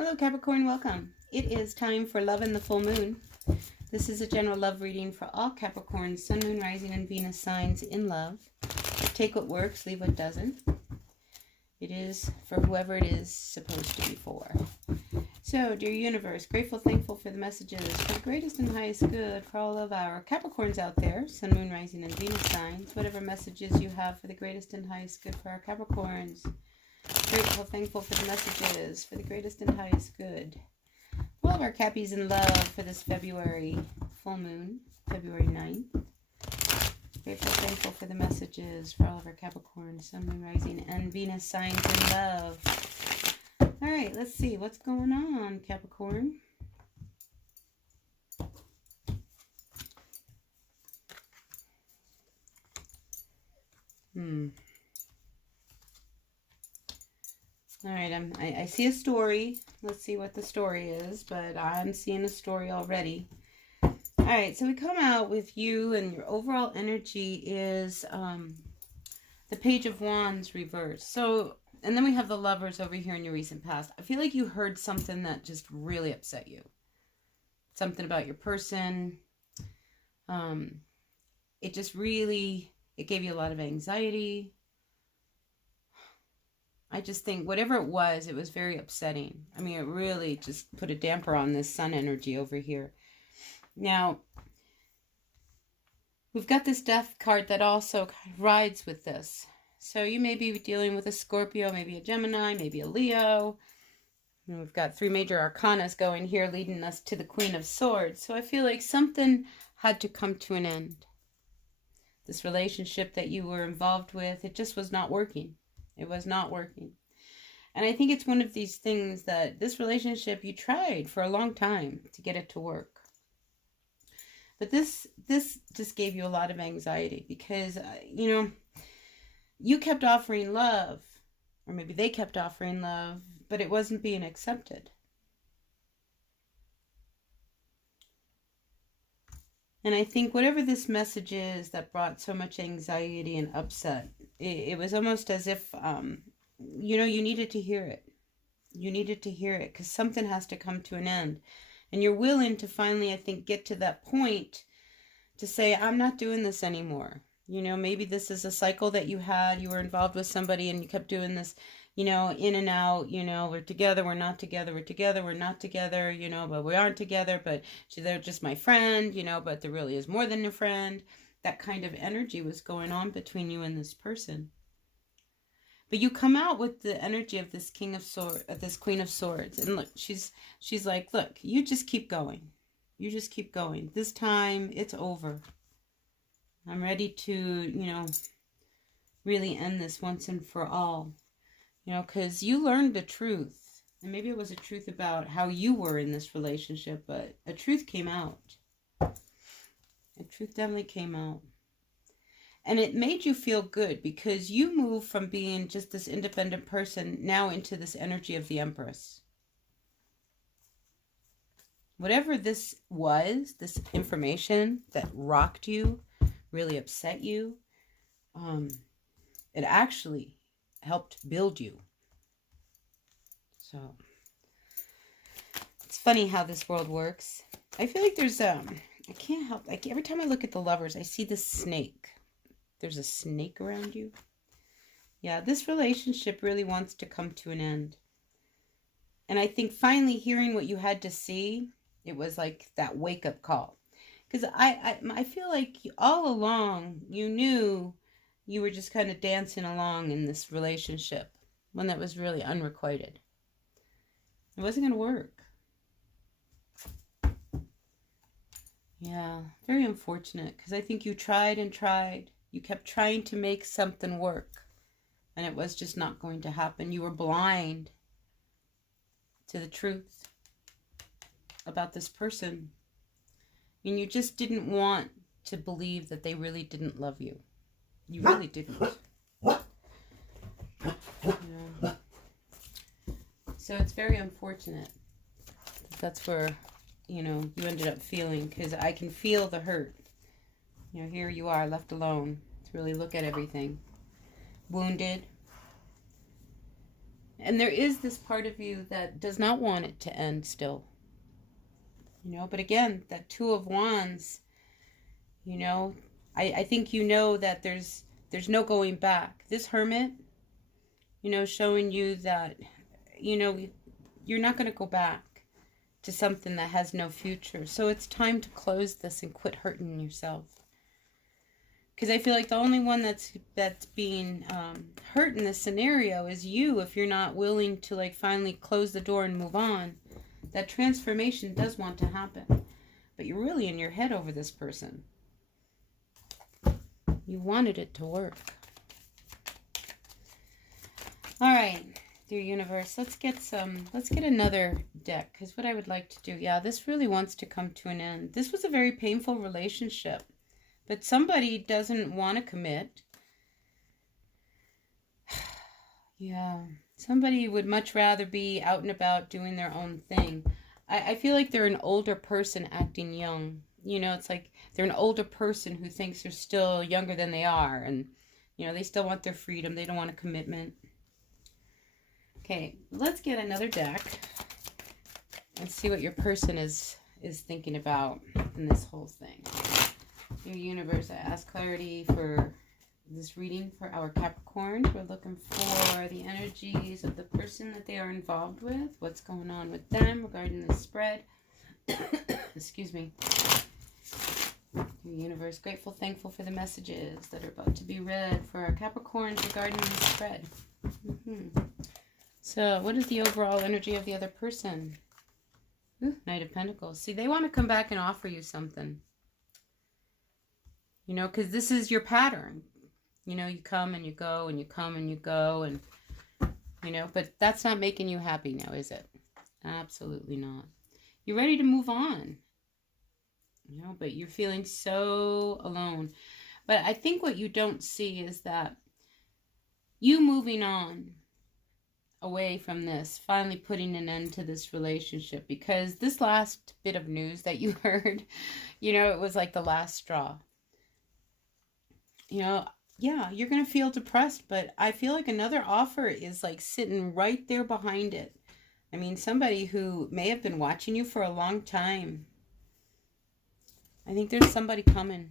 Hello Capricorn, welcome. It is time for Love in the Full Moon. This is a general love reading for all Capricorn, Sun, Moon, Rising, and Venus signs in love. Take what works, leave what doesn't. It is for whoever it is supposed to be for. So, dear universe, grateful, thankful for the messages for the greatest and highest good for all of our Capricorns out there, Sun, Moon, Rising, and Venus signs. Whatever messages you have for the greatest and highest good for our Capricorns. Grateful, thankful for the messages for the greatest and highest good. All of our Cappies in love for this February full moon, February 9th. Grateful, thankful for the messages for all of our Capricorn, Sun, Moon, Rising, and Venus signs in love. All right, let's see what's going on, Capricorn. All right, I see a story. Let's see what the story is, but I'm seeing a story already. All right, so we come out with you, and your overall energy is the Page of Wands reversed. So, and then we have the Lovers over here in your recent past. I feel like you heard something that just really upset you. Something about your person. It just really, it gave you a lot of anxiety. I just think whatever it was very upsetting. I mean, it really just put a damper on this sun energy over here. Now, we've got this Death card that also kind of rides with this. So you may be dealing with a Scorpio, maybe a Gemini, maybe a Leo. And we've got 3 major arcanas going here, leading us to the Queen of Swords. So I feel like something had to come to an end. This relationship that you were involved with, it just was not working. It was not working. And I think it's one of these things that this relationship, you tried for a long time to get it to work. But this just gave you a lot of anxiety because, you kept offering love, or maybe they kept offering love, but it wasn't being accepted. And I think whatever this message is that brought so much anxiety and upset, it was almost as if, you needed to hear it. You needed to hear it because something has to come to an end. And you're willing to finally, I think, get to that point to say, I'm not doing this anymore. Maybe this is a cycle that you had. You were involved with somebody and you kept doing this, in and out, we're together, we're not together, we're together, we're not together, but we aren't together, but they're just my friend, but there really is more than a friend. That kind of energy was going on between you and this person. But you come out with the energy of this King of Swords, this Queen of Swords. And look, she's like, look, you just keep going. You just keep going. This time, it's over. I'm ready to, really end this once and for all. Because you learned the truth. And maybe it was a truth about how you were in this relationship, but a truth came out. The truth definitely came out. And it made you feel good because you moved from being just this independent person now into this energy of the Empress. Whatever this was, this information that rocked you, really upset you, it actually helped build you. So, it's funny how this world works. I feel like there's, I can't help, every time I look at the Lovers, I see this snake. There's a snake around you. Yeah, this relationship really wants to come to an end. And I think finally hearing what you had to see, it was like that wake-up call. Because I feel like all along you knew you were just kind of dancing along in this relationship. One that was really unrequited. It wasn't going to work. Yeah, very unfortunate. Because I think you tried and tried. You kept trying to make something work. And it was just not going to happen. You were blind to the truth about this person. And you just didn't want to believe that they really didn't love you. You really didn't. Yeah. So it's very unfortunate. That's where, you ended up feeling. Because I can feel the hurt. Here you are, left alone to really look at everything. Wounded. And there is this part of you that does not want it to end still. You know, but again, that Two of Wands, you know, I think you know that there's no going back. This Hermit, you know, showing you that, you know, you're not going to go back to something that has no future. So it's time to close this and quit hurting yourself. Because I feel like the only one that's being hurt in this scenario is you, if you're not willing to like finally close the door and move on. That transformation does want to happen. But you're really in your head over this person. You wanted it to work. All right, dear universe, let's get another deck, because what I would like to do, yeah, this really wants to come to an end. This was a very painful relationship, but somebody doesn't want to commit. Yeah, somebody would much rather be out and about doing their own thing. I feel like they're an older person acting young. You know, it's like they're an older person who thinks they're still younger than they are. And, you know, they still want their freedom. They don't want a commitment. Okay, let's get another deck and see what your person is thinking about in this whole thing. Your universe, I ask clarity for this reading for our Capricorn. We're looking for the energies of the person that they are involved with. What's going on with them regarding the spread. Excuse me. Your universe, grateful, thankful for the messages that are about to be read for our Capricorns regarding the spread. So, what is the overall energy of the other person? Ooh, Knight of Pentacles. See, they want to come back and offer you something. You know, because this is your pattern. You know, you come and you go and you come and you go and, you know, but that's not making you happy now, is it? Absolutely not. You're ready to move on. You know, but you're feeling so alone. But I think what you don't see is that you moving on away from this, finally putting an end to this relationship, because this last bit of news that you heard, you know, it was like the last straw. You know, yeah, you're going to feel depressed, but I feel like another offer is like sitting right there behind it. I mean, somebody who may have been watching you for a long time. I think there's somebody coming.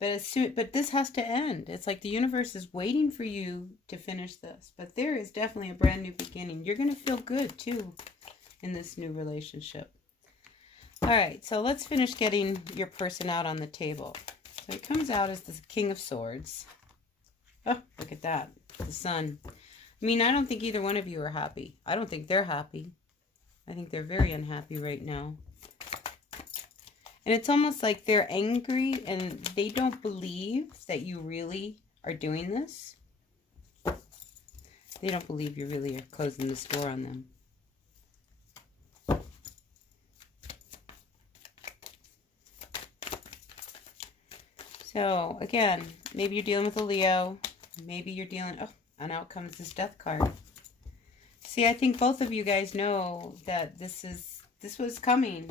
But this has to end. It's like the universe is waiting for you to finish this. But there is definitely a brand new beginning. You're going to feel good, too, in this new relationship. All right, so let's finish getting your person out on the table. So it comes out as the King of Swords. Oh, look at that. The Sun. I mean, I don't think either one of you are happy. I don't think they're happy. I think they're very unhappy right now. And it's almost like they're angry and they don't believe that you really are doing this. They don't believe you really are closing this door on them. So, again, maybe you're dealing with a Leo. Maybe you're dealing... Oh, and out comes this Death card. See, I think both of you guys know that this was coming.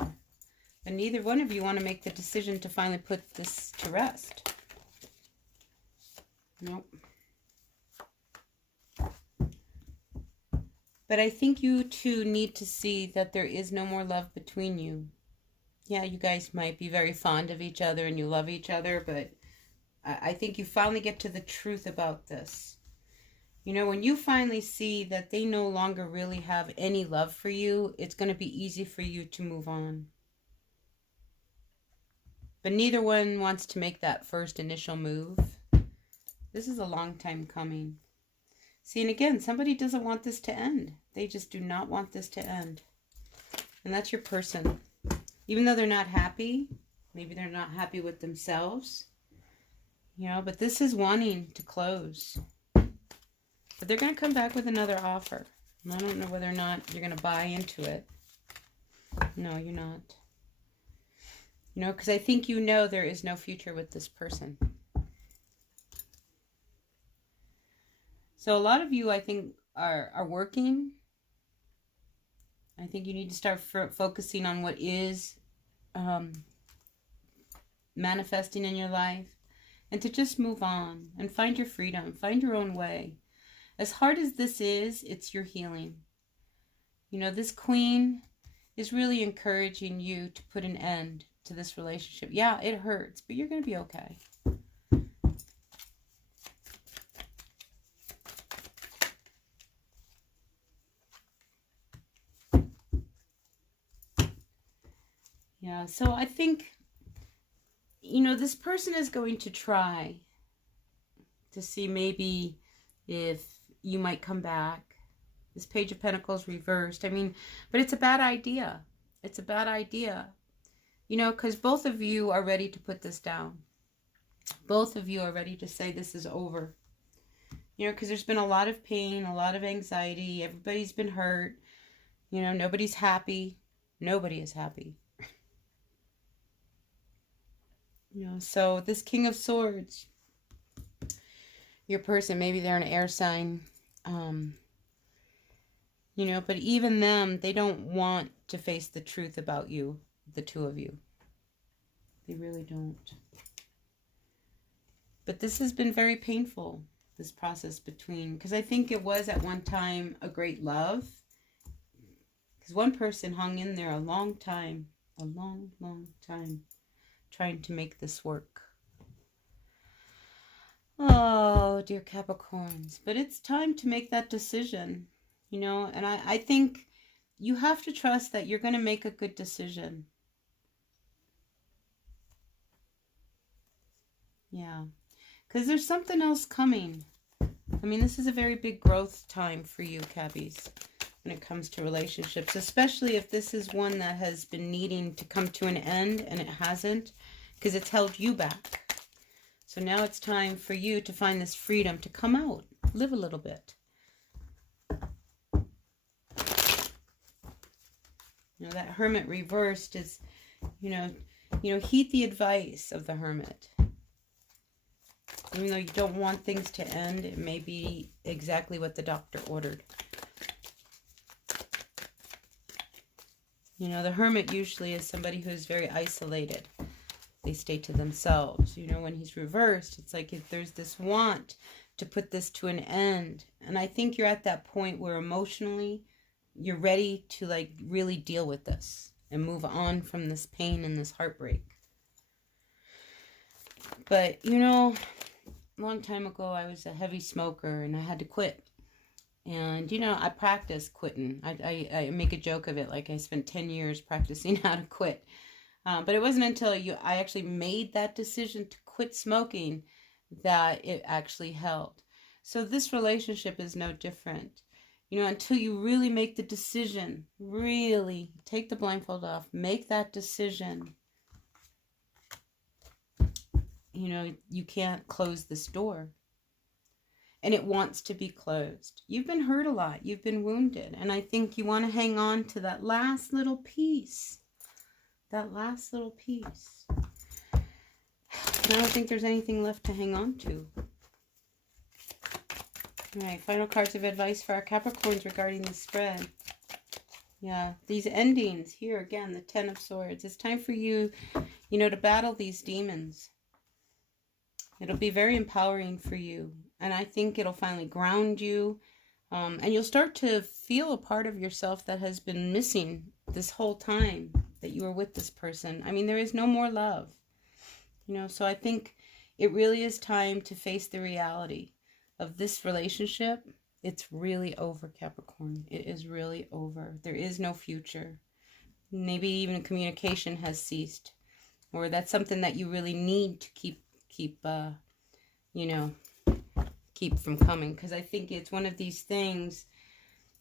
But neither one of you want to make the decision to finally put this to rest. Nope. But I think you two need to see that there is no more love between you. Yeah, you guys might be very fond of each other and you love each other, but I think you finally get to the truth about this. You know, when you finally see that they no longer really have any love for you, it's going to be easy for you to move on. But neither one wants to make that first initial move. This is a long time coming. See, and again, somebody doesn't want this to end. They just do not want this to end. And that's your person. Even though they're not happy, maybe they're not happy with themselves, you know, but this is wanting to close. But they're going to come back with another offer. And I don't know whether or not you're going to buy into it. No, you're not. You know, because I think you know there is no future with this person. So a lot of you, I think, are working. I think you need to start focusing on what is manifesting in your life. And to just move on and find your freedom. Find your own way. As hard as this is, it's your healing. You know, this Queen is really encouraging you to put an end to this relationship. Yeah, it hurts, but you're going to be okay. Yeah, so I think, you know, this person is going to try to see maybe if you might come back. This Page of Pentacles reversed. I mean, but it's a bad idea. It's a bad idea. You know, because both of you are ready to put this down. Both of you are ready to say this is over. You know, because there's been a lot of pain, a lot of anxiety. Everybody's been hurt. You know, nobody's happy. Nobody is happy. You know, so this King of Swords, your person, maybe they're an air sign. You know, but even them, they don't want to face the truth about you, the two of you. They really don't. But this has been very painful, this process between, because I think it was at one time a great love. Because one person hung in there a long time, trying to make this work. Oh, dear Capricorns. But it's time to make that decision. You know, and I think you have to trust that you're going to make a good decision. Yeah. Because there's something else coming. I mean, this is a very big growth time for you, Cappies, when it comes to relationships. Especially if this is one that has been needing to come to an end and it hasn't. Because it's held you back. So now it's time for you to find this freedom to come out. Live a little bit. You know, that Hermit reversed is, you know, heed the advice of the Hermit. Even though you don't want things to end, it may be exactly what the doctor ordered. You know, the Hermit usually is somebody who's very isolated. They stay to themselves. You know, when he's reversed, it's like if there's this want to put this to an end. And I think you're at that point where emotionally you're ready to like really deal with this and move on from this pain and this heartbreak. But, you know, a long time ago I was a heavy smoker and I had to quit. And, you know, I practice quitting. I make a joke of it, like I spent 10 years practicing how to quit. But it wasn't until I actually made that decision to quit smoking that it actually held. So this relationship is no different. You know, until you really make the decision, really take the blindfold off, make that decision, you know, you can't close this door. And it wants to be closed. You've been hurt a lot. You've been wounded. And I think you want to hang on to that last little piece. That last little piece. I don't think there's anything left to hang on to. All right, final cards of advice for our Capricorns regarding the spread. Yeah, these endings here again, the 10 of Swords. It's time for you, you know, to battle these demons. It'll be very empowering for you. And I think it'll finally ground you. And you'll start to feel a part of yourself that has been missing this whole time that you were with this person. I mean, there is no more love. You know, so I think it really is time to face the reality of this relationship. It's really over, Capricorn. It is really over. There is no future. Maybe even communication has ceased, or that's something that you really need to keep from coming. Because I think it's one of these things,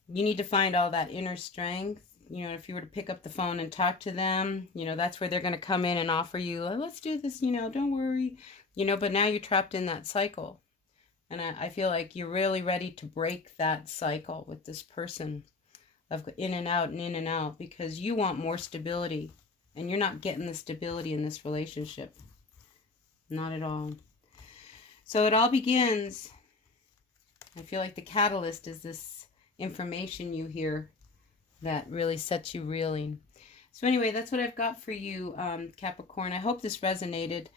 you need to find all that inner strength. You know, if you were to pick up the phone and talk to them, you know, that's where they're going to come in and offer you, let's do this, you know, don't worry, you know, but now you're trapped in that cycle. And I feel like you're really ready to break that cycle with this person of in and out and in and out, because you want more stability and you're not getting the stability in this relationship. Not at all. So it all begins, I feel like the catalyst is this information you hear that really sets you reeling. So anyway, that's what I've got for you, Capricorn. I hope this resonated.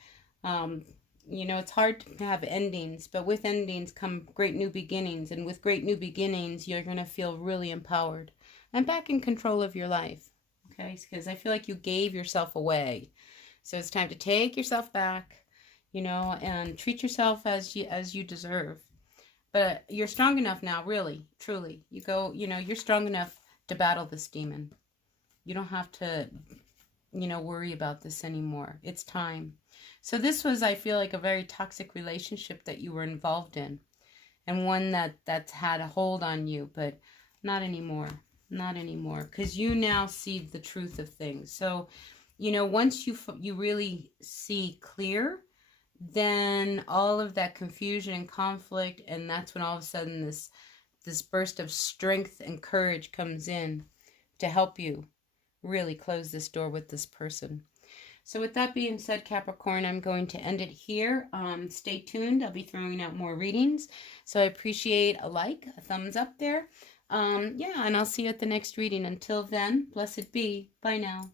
You know, it's hard to have endings, but with endings come great new beginnings. And with great new beginnings, you're going to feel really empowered and back in control of your life. Okay, because I feel like you gave yourself away. So it's time to take yourself back, you know, and treat yourself as you deserve. But you're strong enough now, really, truly. You go, you know, you're strong enough to battle this demon. You don't have to, you know, worry about this anymore. It's time. So this was, I feel like, a very toxic relationship that you were involved in, and one that's had a hold on you, but not anymore. Not anymore, because you now see the truth of things. So, you know, once you really see clear, then all of that confusion and conflict, and that's when all of a sudden this burst of strength and courage comes in to help you really close this door with this person. So with that being said, Capricorn, I'm going to end it here. Stay tuned. I'll be throwing out more readings. So I appreciate a like, a thumbs up there. Yeah, and I'll see you at the next reading. Until then, blessed be. Bye now.